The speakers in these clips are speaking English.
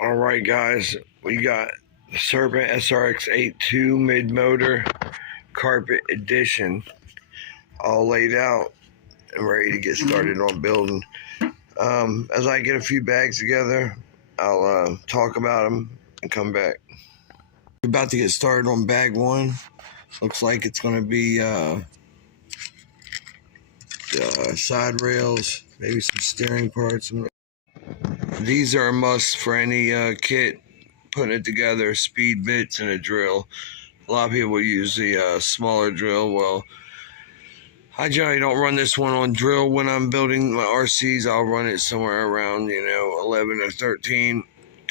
All right, guys, we got the Serpent SRX82 mid-motor carpet edition all laid out and ready to get started on building. As I get a few bags together, I'll talk about them and come back. We're about to get started on bag one. Looks like it's going to be the side rails, maybe some steering parts. These are a must for any kit putting it together: speed bits and a drill. A lot of people use the smaller drill. Well, I generally don't run this one on drill when I'm building my RCs. I'll run it somewhere around 11 or 13,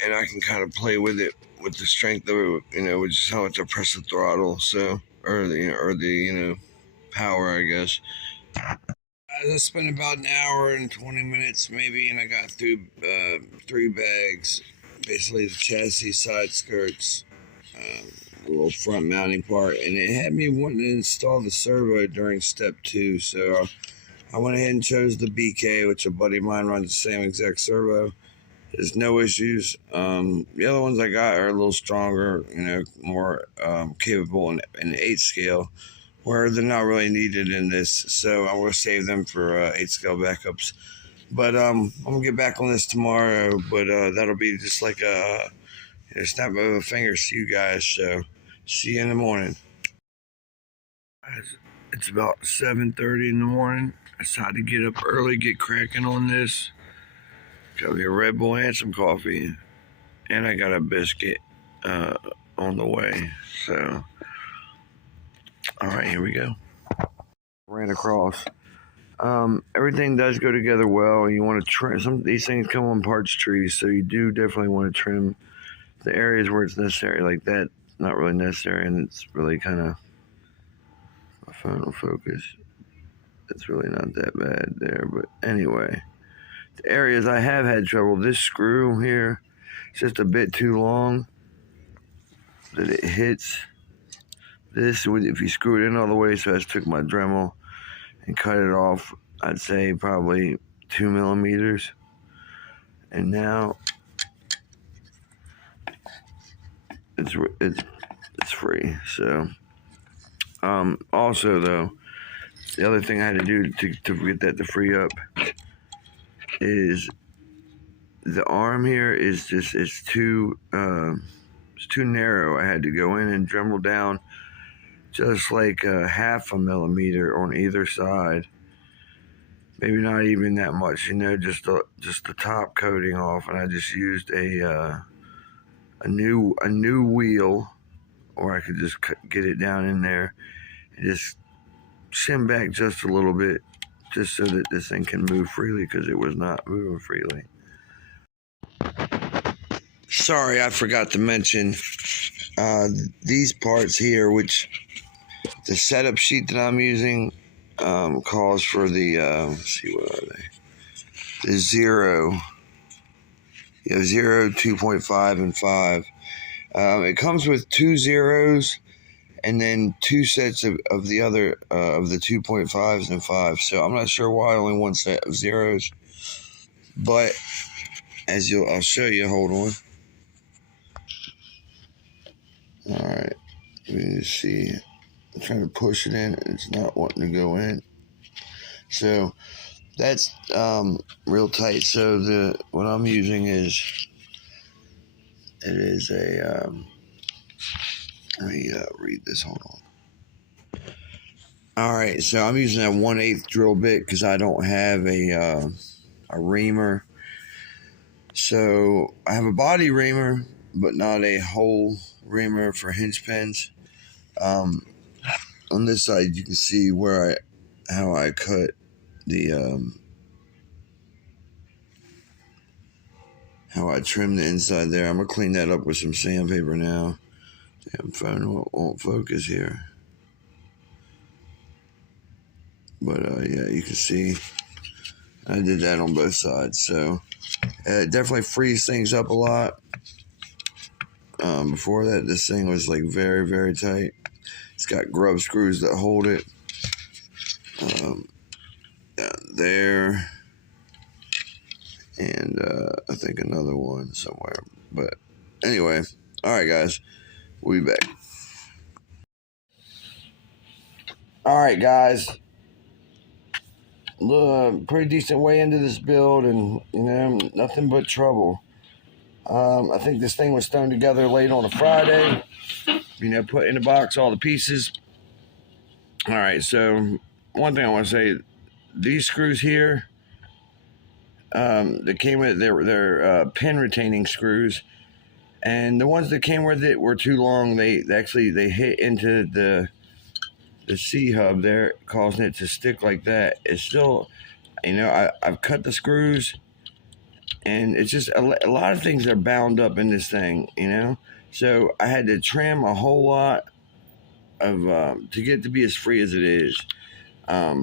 and I can kind of play with it with the strength of it, which is how much I press the throttle, so or the power, I guess. I spent about an hour and 20 minutes maybe, and I got through 3 bags. Basically the chassis, side skirts, a little front mounting part, and it had me wanting to install the servo during step 2, so I went ahead and chose the BK, which a buddy of mine runs the same exact servo. There's no issues. The other ones I got are a little stronger, more capable in 8 scale, where they're not really needed in this, so I'm going to save them for 8 scale backups. But I'm going to get back on this tomorrow, but that'll be just like a snap of a finger to you guys, so see you in the morning. It's about 7:30 in the morning. I decided to get up early, get cracking on this. Got me a Red Bull and some coffee, and I got a biscuit on the way, so all right, here we go. Ran across. Everything does go together well. You want to trim some of these things come on parts trees, so you do definitely want to trim the areas where it's necessary. Like that, not really necessary, and it's really kind of my phone will focus. It's really not that bad there, but anyway, the areas I have had trouble. This screw here, it's just a bit too long that it hits. This, if you screw it in all the way, so I just took my Dremel and cut it off, I'd say probably 2 millimeters. And now it's free. So also though, the other thing I had to do to get that to free up is the arm here is just it's too narrow. I had to go in and Dremel down just like half a millimeter on either side. Maybe not even that much, just the top coating off, and I just used a new wheel, or I could just get it down in there and just shim back just a little bit, just so that this thing can move freely, because it was not moving freely. Sorry, I forgot to mention these parts here, which the setup sheet that I'm using calls for the, let's see, what are they? The 0, 2.5, and 5. It comes with 2 zeros and then 2 sets of the other, of the 2.5s and 5. So I'm not sure why only 1 set of zeros, but I'll show you, hold on. All right, let me just see. I'm trying to push it in, and it's not wanting to go in. So that's real tight. So what I'm using is a let me read this. Hold on. All right, so I'm using a 1/8 drill bit because I don't have a reamer. So I have a body reamer, but not a hole reamer for hinge pins. On this side, you can see how I cut the how I trim the inside there. I'm gonna clean that up with some sandpaper now. Damn, phone won't focus here. But yeah, you can see I did that on both sides. So it definitely frees things up a lot. Before that, this thing was like very, very tight. It's got grub screws that hold it. There. And I think think another one somewhere. But anyway, all right, guys, we'll be back. All right, guys. Pretty decent way into this build, and nothing but trouble. I think this thing was thrown together late on a Friday. Put in a box all the pieces. All right, so one thing I want to say: these screws here, that came with they're pin retaining screws, and the ones that came with it were too long. They hit into the C hub there, causing it to stick like that. It's still, I've cut the screws, and it's just a lot of things are bound up in this thing, So I had to trim a whole lot of to get it to be as free as it is. I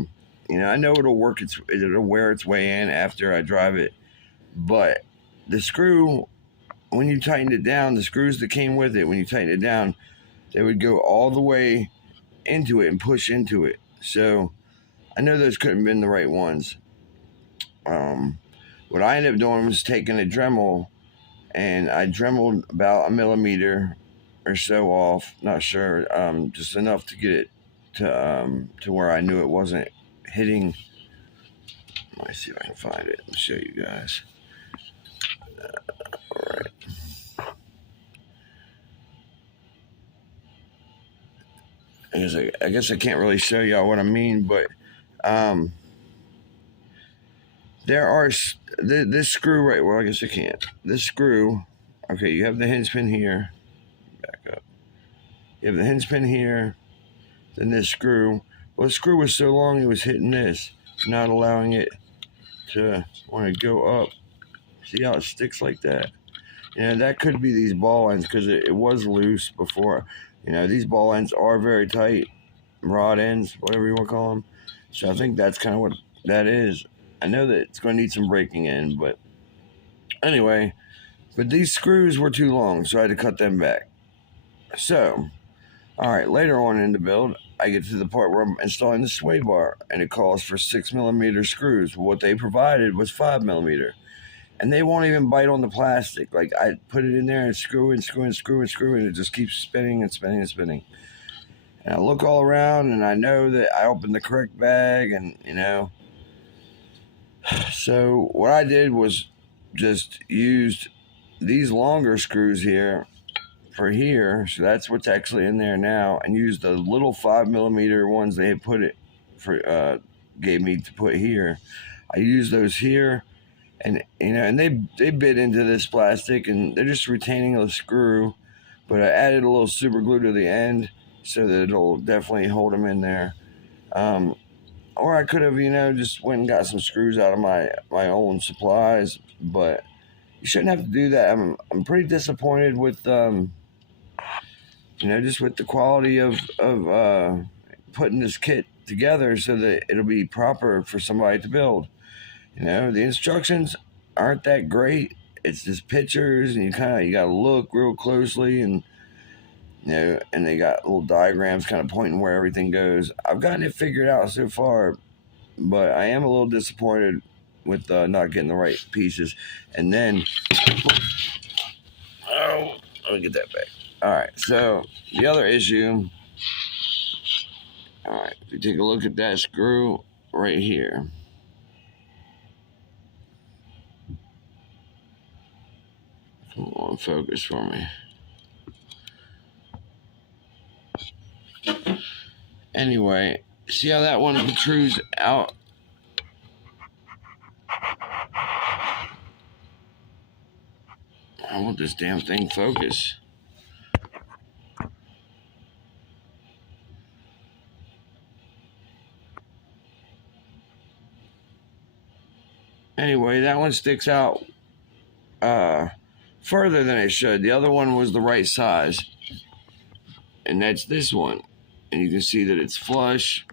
know it'll wear its way in after I drive it, but the screw, when you tightened it down, the screws that came with it, when you tighten it down, they would go all the way into it and push into it. So I know those couldn't have been the right ones. What I ended up doing was taking a Dremel, and I dremeled about 1 millimeter or so off, not sure, just enough to get it to where I knew it wasn't hitting. Let me see if I can find it and show you guys. All right. I guess I can't really show y'all what I mean, but there are this screw right. Well, I guess I can't. This screw. Okay, you have the hinge pin here. Back up. You have the hinge pin here. Then this screw. Well, the screw was so long it was hitting this, not allowing it to want to go up. See how it sticks like that? That could be these ball ends, because it was loose before. These ball ends are very tight, rod ends, whatever you want to call them. So I think that's kind of what that is. I know that it's going to need some breaking in, but anyway, but these screws were too long, so I had to cut them back. So, all right, later on in the build, I get to the part where I'm installing the sway bar, and it calls for 6 millimeter screws. What they provided was 5 millimeter. And they won't even bite on the plastic. Like, I put it in there and screw and screw and screw and screw, and it just keeps spinning and spinning and spinning. And I look all around, and I know that I opened the correct bag, and So what I did was just used these longer screws here for here. So that's what's actually in there now, and used the little 5 millimeter ones they had put it for gave me to put here. I used those here. And and they bit into this plastic, and they're just retaining a screw, but I added a little super glue to the end so that it'll definitely hold them in there. Or I could have, just went and got some screws out of my own supplies, but you shouldn't have to do that. I'm pretty disappointed with just with the quality of putting this kit together so that it'll be proper for somebody to build. The instructions aren't that great. It's just pictures, and you gotta look real closely, and and they got little diagrams kind of pointing where everything goes. I've gotten it figured out so far, but I am a little disappointed with not getting the right pieces. And then, let me get that back. All right, so the other issue. All right, if you take a look at that screw right here. Come on, focus for me. Anyway, see how that one protrudes out? I want this damn thing focused. Anyway, that one sticks out further than it should. The other one was the right size, and that's this one. And you can see that it's flush.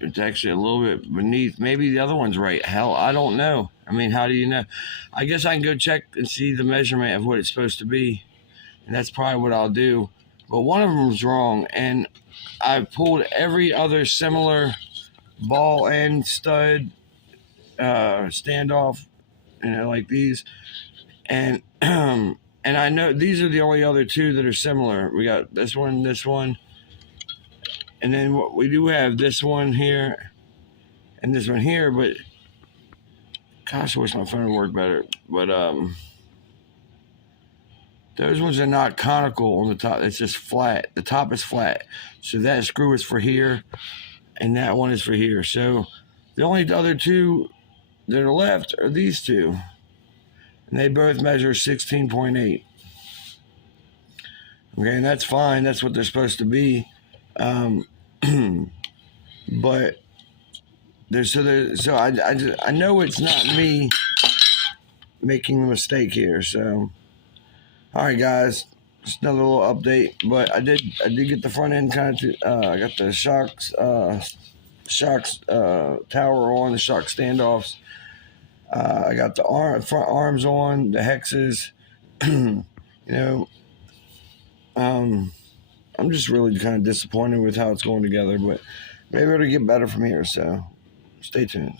It's actually a little bit beneath. Maybe the other one's right. Hell, I don't know. I mean, how do you know? I guess I can go check and see the measurement of what it's supposed to be, and that's probably what I'll do. But one of them was wrong, and I pulled every other similar ball end stud standoff like these. And and I know these are the only other two that are similar. We got this one, and then what we do have this one here and this one here. But gosh, I wish my phone would work better. But those ones are not conical on the top. It's just flat. The top is flat. So that screw is for here, and that one is for here. So the only other two that are left are these two. And they both measure 16.8. Okay, and that's fine. That's what they're supposed to be. But I know it's not me making a mistake here. So, all right, guys, just another little update. But I did get the front end kind of. I got the shocks tower on, the shock standoffs. I got the front arms on, the hexes. I'm just really kind of disappointed with how it's going together, but maybe it'll get better from here. So, stay tuned.